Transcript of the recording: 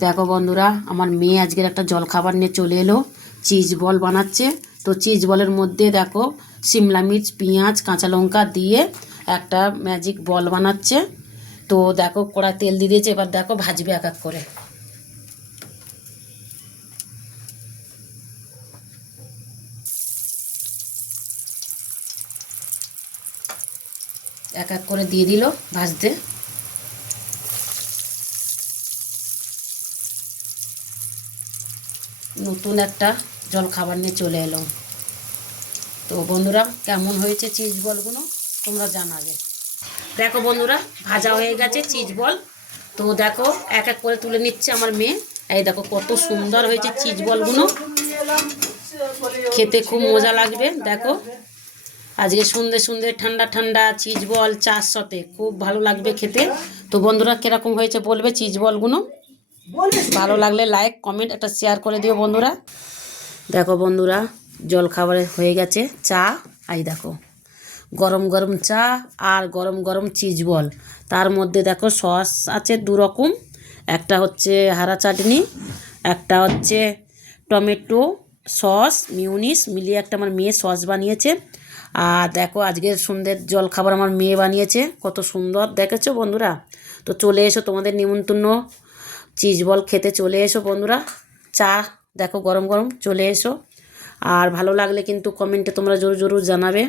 দেখো বন্ধুরা, আমার মেয়ে আজকের একটা জলখাবার নিয়ে চলে এলো। চিজ বল বানাচ্ছে। তো চিজ বলের মধ্যে দেখো সিমলা মির্চ, পেঁয়াজ, কাঁচা লঙ্কা দিয়ে একটা ম্যাজিক বল বানাচ্ছে। তো দেখো কড়াই তেল দিয়ে দিয়েছে, এবার দেখো ভাজবে এক এক করে। এক এক করে দিয়ে দিল ভাজতে। নতুন একটা জলখাবার নিয়ে চলে এলো। তো বন্ধুরা, কেমন হয়েছে চিজ বলগুলো তোমরা জানাবে। দেখো বন্ধুরা, ভাজা হয়ে গেছে চিজ বল। তো দেখো এক এক করে তুলে নিচ্ছে আমার মেয়ে। এই দেখো কত সুন্দর হয়েছে চিজ বলগুলো, খেতে খুব মজা লাগবে। দেখো আজকে সন্ধ্যে সন্ধ্যে ঠান্ডা ঠান্ডা চিজ বল চার সাথে খুব ভালো লাগবে খেতে। তো বন্ধুরা, কিরকম হয়েছে বলবে চিজ বলগুলো। ভালো লাগলে লাইক কমেন্ট একটা শেয়ার করে দিও বন্ধুরা। দেখো বন্ধুরা, জল খাবারে হয়ে গেছে চা। এই দেখো গরম গরম চা আর গরম গরম চিজ বল। তার মধ্যে দেখো সস আছে দু রকম, একটা হচ্ছে হারা চাটনি, একটা হচ্ছে টমেটো সস মিউনিস মিলিয়ে একটা আমার মেয়ে সস বানিয়েছে। আর দেখো আজকের সন্ধ্যের জল খাবার আমার মেয়ে বানিয়েছে, কত সুন্দর দেখেছো বন্ধুরা। তো চলে এসো, তোমাদের নিমন্ত্রণ, চিজ বল খেতে চলে এসো বন্ধুরা। চা দেখো গরম গরম চলে এসো। আর ভালো লাগলে কিন্তু কমেন্টে তোমরা জোর জরুর জানাবে।